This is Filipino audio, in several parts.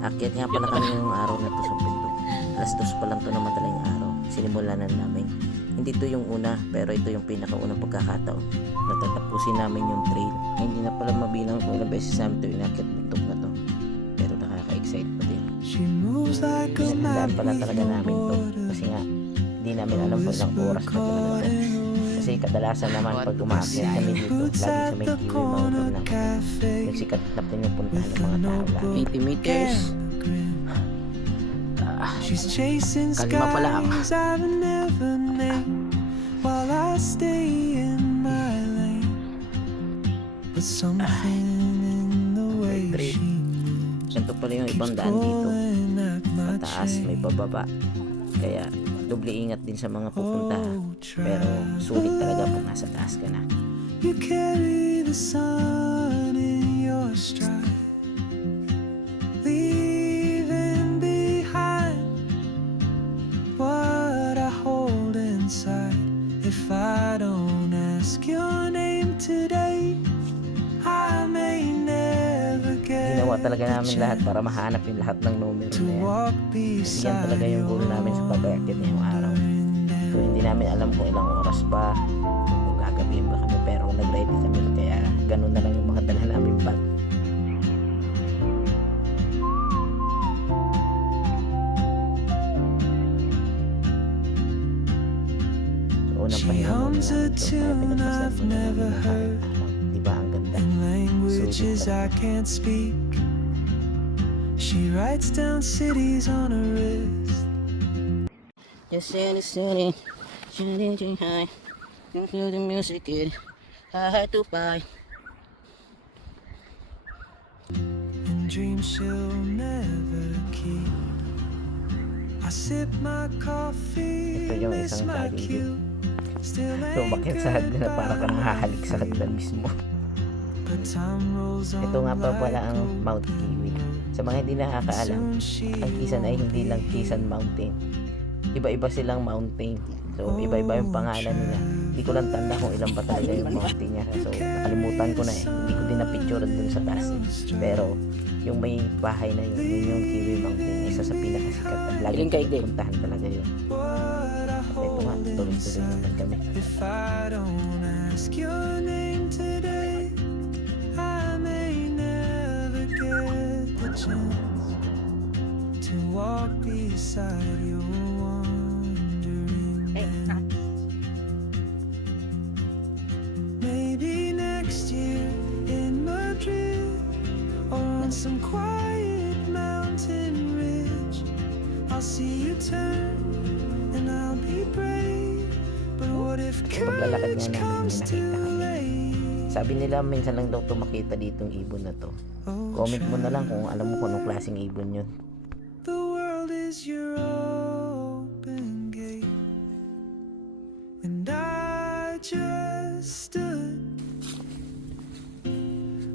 Akyat nga pala kami ngayong araw na to sa bundok. Alas 2 pa lang to ng madaling araw. Sinimulan na namin. Hindi to yung una, pero ito yung pinakaunang pagkakataon. Natatapusin namin yung trail. Hindi na pala mabilang kung ilang beses namin ito inakyat bundok na to. Pero nakaka-excite pa din. Pinaghandaan pala talaga namin to. Kasi nga, hindi namin alam kung ilang oras na talaga to. Kasi kadalasan naman pag umaakyat kami dito, lagi sa may Kiwi Mountain lang. Yung sikat na pinupuntahan ng mga tao lagi. 80 meters. Kalma pa lang. While I stay in my lane, but something in the way she moves. Ganito pala yung ibang daan dito. Mataas, may bababa. Kaya doble ingat din sa mga pupuntahan. Pero sulit talaga kung nasa taas ka na. You carry the sun in your stride, leaving behind what I hold inside. If I don't ask your name today, I may never get Ginawa talaga namin lahat para mahanap yung lahat ng numero to na yan. walk Kasi yan talaga beside yung goal namin sa pag-aakit ngayong araw. So hindi namin alam kung ilang oras ba, kung gagabihin ba kami, pero nag-ready kami, kaya ganun na lang yung mga dala namin bag. So unang She pahinga muna hums a namin to, kaya tune pinagpasan I've muna never namin heard ang diba ang ganda. in languages Sulit I can't speak. She writes down cities on her wrist. Just listening, shining high, feel the music it hard to buy. And dreams she'll never keep. I sip my coffee, Ito yung miss isang my saging cue. Still Lumakit sa hagdan na para kang mahahalik sa hagdan mismo. but time rolls on. Ito nga pa pala like ang old Mount Kiwi. Sa mga hindi nakakaalam, soon she ang Kisan ay hindi lang Kisan Mountain. Iba-iba silang mountain. So, iba-iba yung pangalan nila. Hindi ko lang tanda kung ilan ba talaga yung mountain niya. So, nakalimutan ko na eh. Hindi ko din na-picture dun sa taas eh. Pero, yung may bahay na yun, yun yung Kiwi Mountain. Isa sa pinakasikat at lagi Ilan kayo, Dave? puntahan talaga yun. what I At ito hold nga, tuloy-tuloy naman kami. If I don't ask your name today, I may never get the chance to walk beside your wandering dance. Maybe next year in Madrid or on some quiet mountain ridge, I'll see you turn and I'll be brave. But what if Paglalakad courage nga namin, may comes nakita too kami. late? Sabi nila, minsan lang daw to makita ditong ibon na to. Oh, Comment mo na lang kung alam mo kung anong klaseng ibon yun. the world is your open gate, and I just stood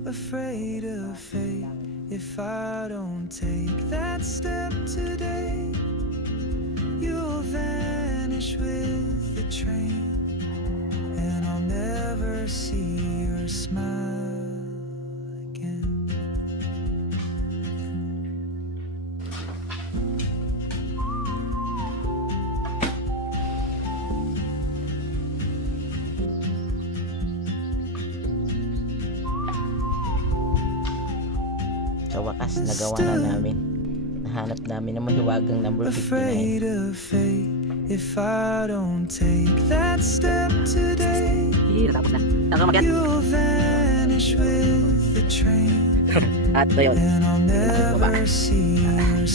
afraid of fate. If I don't take that step today, you'll vanish with the train, and I'll never see your smile again. Sa wakas, nagawa na namin. Nahanap namin ang mahiwagang number 59. Afraid of fate. If I don't take that step today, Tapos na. Saan ka mag-akyat? you'll vanish with the train, At ba yun? and I'll never see your